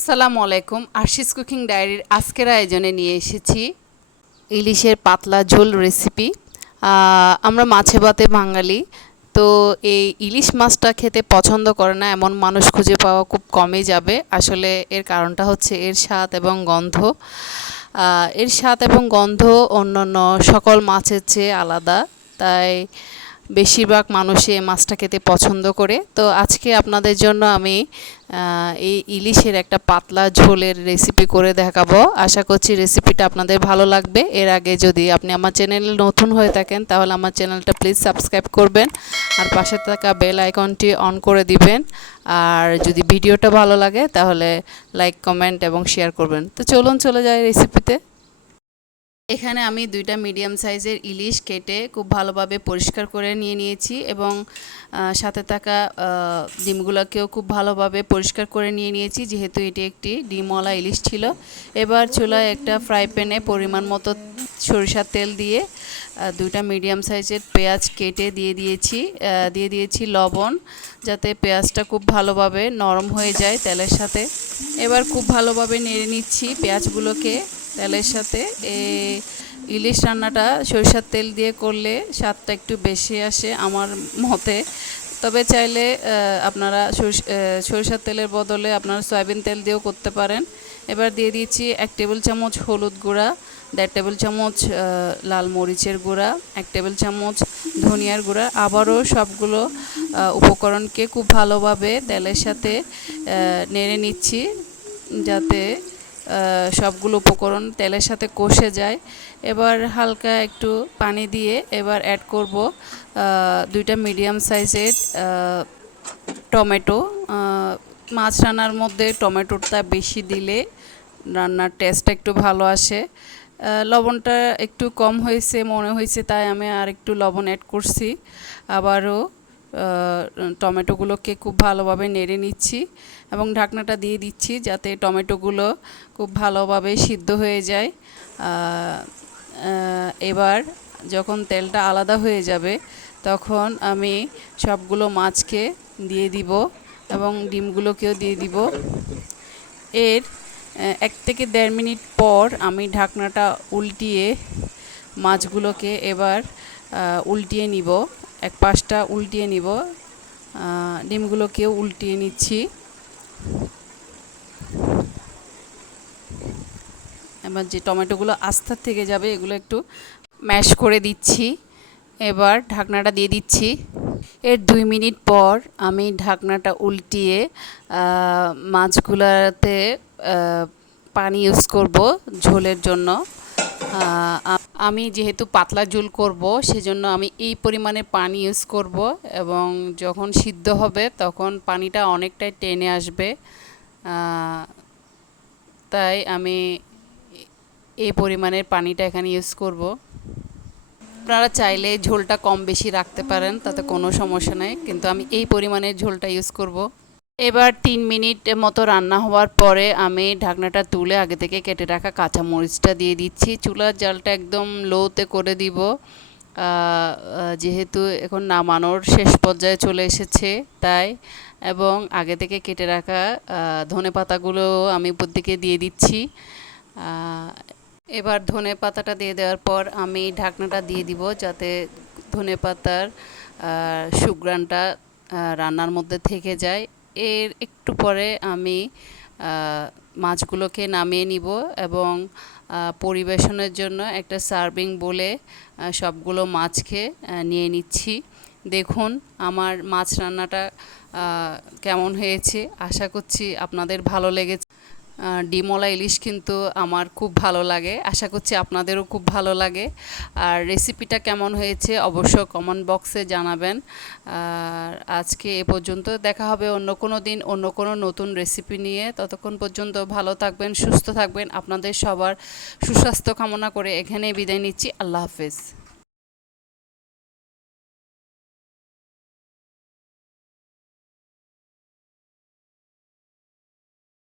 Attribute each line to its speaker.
Speaker 1: আসসালামু আলাইকুম আশিস কুকিং ডায়েরির আজকের আয়োজনে নিয়ে এসেছি ইলিশের পাতলা ঝোল রেসিপি আমরা মাছে ভাতে বাঙালি, তো এই ইলিশ মাছটা খেতে পছন্দ করে না, এমন মানুষ খুঁজে পাওয়া খুব কমই যাবে। আসলে এর কারণটা হচ্ছে এর স্বাদ এবং গন্ধ। এর স্বাদ এবং গন্ধ অন্যান্য সকল মাছের চেয়ে আলাদা, তাই বেশিরভাগ মানুষে মাছটা খেতে পছন্দ করে। তো আজকে আপনাদের জন্য আমি এই ইলিশের একটা পাতলা ঝোলের রেসিপি করে দেখাবো। আশা করছি রেসিপিটা আপনাদের ভালো লাগবে। এর আগে যদি আপনি আমার চ্যানেল নতুন হয়ে থাকেন, তাহলে আমার চ্যানেলটা প্লিজ সাবস্ক্রাইব করবেন। আর পাশে থাকা বেল আইকনটি অন করে দিবেন। আর যদি ভিডিওটা ভালো লাগে, তাহলে লাইক কমেন্ট এবং শেয়ার করবেন। তো চলুন চলে যাই রেসিপিতে এখানে আমি দুইটা মিডিয়াম সাইজের ইলিশ কেটে খুব ভালোভাবে পরিষ্কার করে নিয়ে নিয়েছি এবং সাথে থাকা ডিমগুলোকেও খুব ভালোভাবে পরিষ্কার করে নিয়ে নিয়েছি, যেহেতু এটি একটি ডিমওয়ালা ইলিশ ছিল। এবার চুলায় একটা ফ্রাই প্যানে পরিমাণ মতো সরিষার তেল দিয়ে দুইটা মিডিয়াম সাইজের পেঁয়াজ কেটে দিয়ে দিয়েছি দিয়ে দিয়েছি লবণ, যাতে পেঁয়াজটা খুব ভালোভাবে নরম হয়ে যায় তেলের সাথে। এবার খুব ভালোভাবে নেড়ে নিচ্ছি পেঁয়াজগুলোকে। তেলের সাথে। এই ইলিশ রান্নাটা সরিষার তেল দিয়ে করলে স্বাদটা একটু বেশি আসে আমার মতে। তবে চাইলে আপনারা সরিষার তেলের বদলে আপনারা সয়াবিন তেল দিয়েও করতে পারেন। এবার দিয়ে দিয়েছি এক টেবিল চামচ হলুদ গুঁড়া, দেড় টেবিল চামচ লাল মরিচের গুঁড়া, এক টেবিল চামচ ধনিয়ার গুঁড়া। আবারও সবগুলো উপকরণকে খুব ভালোভাবে তেলের সাথে নেড়ে নিচ্ছি যাতে সবগুলো উপকরণ তেলের সাথে কষে যায়। এবার হালকা একটু পানি দিয়ে এবার অ্যাড করব দুইটা মিডিয়াম সাইজের টমেটো। মাছ রান্নার মধ্যে টমেটোটা বেশি দিলে রান্নার টেস্টটা একটু ভালো আসে। লবণটা একটু কম হয়েছে, মনে হয়েছে, তাই আমি আর একটু লবণ অ্যাড করছি। আবারও টমেটোগুলোকে খুব ভালোভাবে নেড়ে নিচ্ছি এবং ঢাকনাটা দিয়ে দিচ্ছি যাতে টমেটোগুলো খুব ভালোভাবে সিদ্ধ হয়ে যায়। এবার যখন তেলটা আলাদা হয়ে যাবে, তখন আমি সবগুলো মাছকে দিয়ে দিব এবং ডিমগুলোকেও দিয়ে দিব। এর এক থেকে দেড় মিনিট পর আমি ঢাকনাটা উল্টিয়ে মাছগুলোকে এবার উল্টিয়ে নিব। এক পাশটা উল্টিয়ে নিব। ডিমগুলোকেও উল্টিয়ে নিচ্ছি। এবার যে টমেটোগুলো আস্তার থেকে যাবে, এগুলো একটু ম্যাশ করে দিচ্ছি। এবার ঢাকনাটা দিয়ে দিচ্ছি। এর দুই মিনিট পর আমি ঢাকনাটা উল্টিয়ে মাছগুলোতে পানি ইউজ করব ঝোলের জন্য। আমি যেহেতু পাতলা ঝোল করব, সেজন্য আমি এই পরিমাণে পানি ইউজ করব এবং যখন সিদ্ধ হবে তখন পানিটা অনেকটাই টেনে আসবে। তাই আমি এই পরিমাণের পানিটা এখানে ইউজ করব। আপনারা চাইলে ঝোলটা কম বেশি রাখতে পারেন, তাতে কোনো সমস্যা নেই, কিন্তু আমি এই পরিমাণের ঝোলটা ইউজ করব। এবার তিন মিনিট মতো রান্না হওয়ার পরে আমি ঢাকনাটা তুলে আগে থেকে কেটে রাখা কাঁচা মরিচটা দিয়ে দিচ্ছি। চুলার জালটা একদম লোতে করে দিব। যেহেতু এখন নামানোর শেষ পর্যায়ে চলে এসেছে তাই। এবং আগে থেকে কেটে রাখা ধনে পাতাগুলো আমি উপর দিকে দিয়ে দিচ্ছি। এবার ধনে পাতাটা দিয়ে দেওয়ার পর আমি ঢাকনাটা দিয়ে দিব যাতে ধনে পাতার আহ, রান্নার মধ্যে থেকে যায়। এর একটু পরে আমি মাছগুলোকে নামিয়ে নিব এবং পরিবেশনের জন্য একটা সার্ভিং বলে সবগুলো মাছকে নিয়ে নিচ্ছি। দেখুন আমার মাছ রান্নাটা কেমন হয়েছে। আশা করছি আপনাদের ভালো লেগেছে। ডিমলা ইলিশ কিন্তু আমার খুব ভালো লাগে। আশা করছি আপনাদেরও খুব ভালো লাগে। আর রেসিপিটা কেমন হয়েছে অবশ্য কমেন্ট বক্সে জানাবেন। আর আজকে এ পর্যন্ত দেখা হবে অন্য কোনো দিন, অন্য কোনো নতুন রেসিপি নিয়ে। ততক্ষণ পর্যন্ত ভালো থাকবেন, সুস্থ থাকবেন। আপনাদের সবার সুস্বাস্থ্য কামনা করে এখানেই বিদায় নিচ্ছি। আল্লাহ হাফেজ।